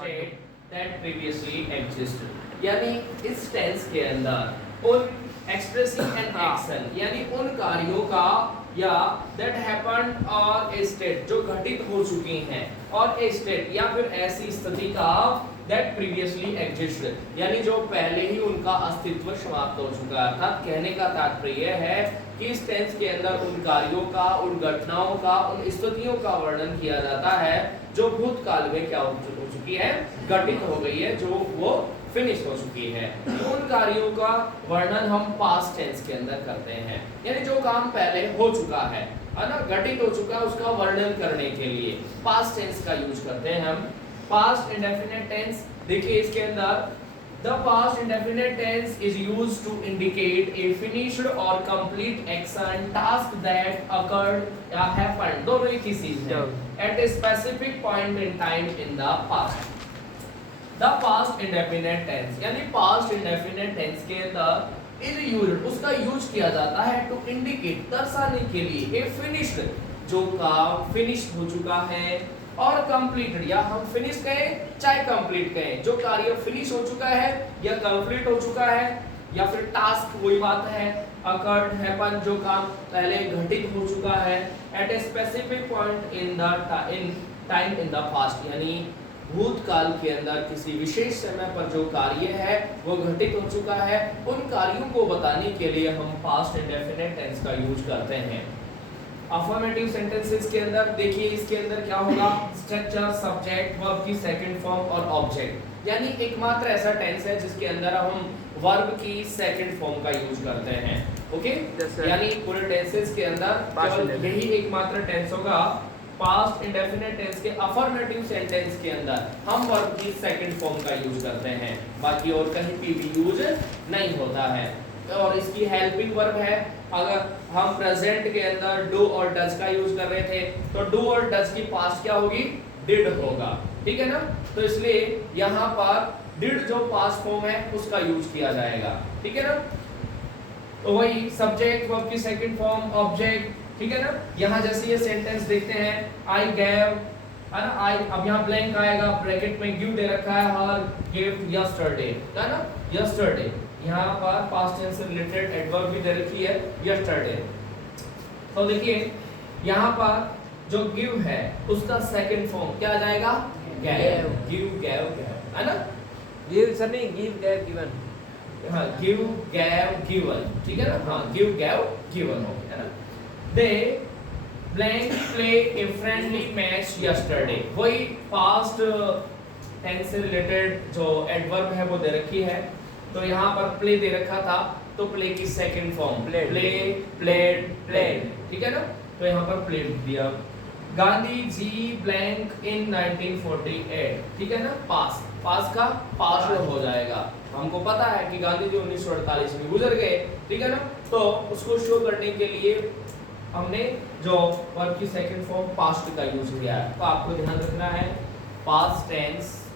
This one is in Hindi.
state that previously existed यानी इस टेंस के अंदर उन expressing an action यानी उन कार्यों का या that happened और a state जो घटित हो चुकी हैं और a state या फिर ऐसी स्थिति का that previously existed यानी जो पहले ही उनका अस्तित्व समाप्त हो चुका है। अर्थात कहने का तात्पर्य है कि इस टेंस के अंदर उन कार्यों का, उन घटनाओं का, उन स्थितियों का वर्णन किया जाता है जो भूतकाल में क्या हो चुकी है, घटित हो गई है, जो वो फिनिश हो चुकी है। तो उन कार्यों का वर्णन हम पास्ट टेंस के अंदर करते हैं, यानी जो काम पहले हो चुका है ना, घटित हो चुका है, उसका वर्णन करने के लिए पास्ट टेंस का यूज करते हैं हम। पास्ट इंडेफिनिट टेंस देखिए इसके अंदर the past indefinite tense is used to indicate a finished or complete action, task that occurred या happened, दोनों एक ही चीज है, at a specific point in time in the past। The past indefinite tense यानी past indefinite tense के अंदर is used, उसका यूज किया जाता है to indicate, दर्शाने के लिए a finished, जो काम फिनिश हो चुका है, और कंप्लीटेड या हम फिनिश कहें चाहे कंप्लीट कहें, जो कार्य फिनिश हो चुका है या कंप्लीट हो चुका है, या फिर टास्क वही बात है, अकर्ड हैपन जो काम पहले घटित हो चुका है, at a specific point in time in the past यानी भूतकाल के अंदर किसी विशेष समय पर जो कार्य है वो घटित हो चुका है, उन कार्यों को बताने के लिए हम पास्ट इंडेफिनिट टेंस का यूज करते हैं। अफर्मेटिव सेंटेंसेस के अंदर देखिए इसके अंदर क्या होगा, स्ट्रक्चर, सब्जेक्ट, वर्ब की सेकंड फॉर्म और ऑब्जेक्ट, यानी एकमात्र ऐसा टेंस है जिसके अंदर हम वर्ब की सेकंड फॉर्म का यूज करते हैं। ओके, यानी पूरे टेंसेस के अंदर केवल यही एकमात्र टेंस होगा। पास्ट इंडेफिनिट टेंस के अफर्मेटिव सेंटेंस के अंदर हम वर्ब की सेकंड फॉर्म का यूज करते हैं, बाकी और कहीं भी यूज नहीं होता है। और इसकी हेल्पिंग वर्ब है, अगर हम प्रेजेंट के अंदर डू और डज का यूज कर रहे थे तो डू और डज की पास्ट क्या होगी, डिड होगा, ठीक है ना। तो इसलिए यहाँ पर डिड जो पास्ट फॉर्म है उसका यूज किया जाएगा, ठीक है ना। तो वही सब्जेक्ट, वर्ब की सेकंड फॉर्म, ऑब्जेक्ट, ठीक है ना। यहाँ जैसे ये सेंटेंस देखते हैं, आई गैव, है ना, आई, अब यहाँ ब्लैंक आएगा, ब्रैकेट में गिव दे रखा है, हर गिव यस्टरडे, है ना, यस्टरडे, यहाँ पर पास्ट टेंस से रिलेटेड एडवर्ब भी दे रखी है, यस्टरडे। तो देखिए यहाँ पर जो गिव है उसका सेकंड फॉर्म क्या आ जाएगा, गैव, गिव, गैव, गैव, है ना। गिव सर नहीं, गिव गैव गिवन, हाँ, गिव, गैव, गिवन, ठीक है ना, हाँ, गिव, गैव, गिवन हो गया ना। They blank play a friendly match yesterday, वही पास्ट टेंस से रिलेटेड जो एडवर्ब है वो दे रखी है। तो यहाँ पर प्ले दे रखा था तो प्ले की second form play, played, played, ठीक है ना। तो यहाँ पर प्लेड दिया। गांधी जी ब्लैंक इन 1948, ठीक है ना, पास, पास का पास्ट हो जाएगा। हमको पता है कि गांधी जी 1948 में गुजर गए, ठीक है ना। तो उसको शो करने के लिए हमने जो वर्ब की सेकंड फॉर्म पास्ट का यूज किया है। तो आपको ध्यान रखना है पास्ट टेंस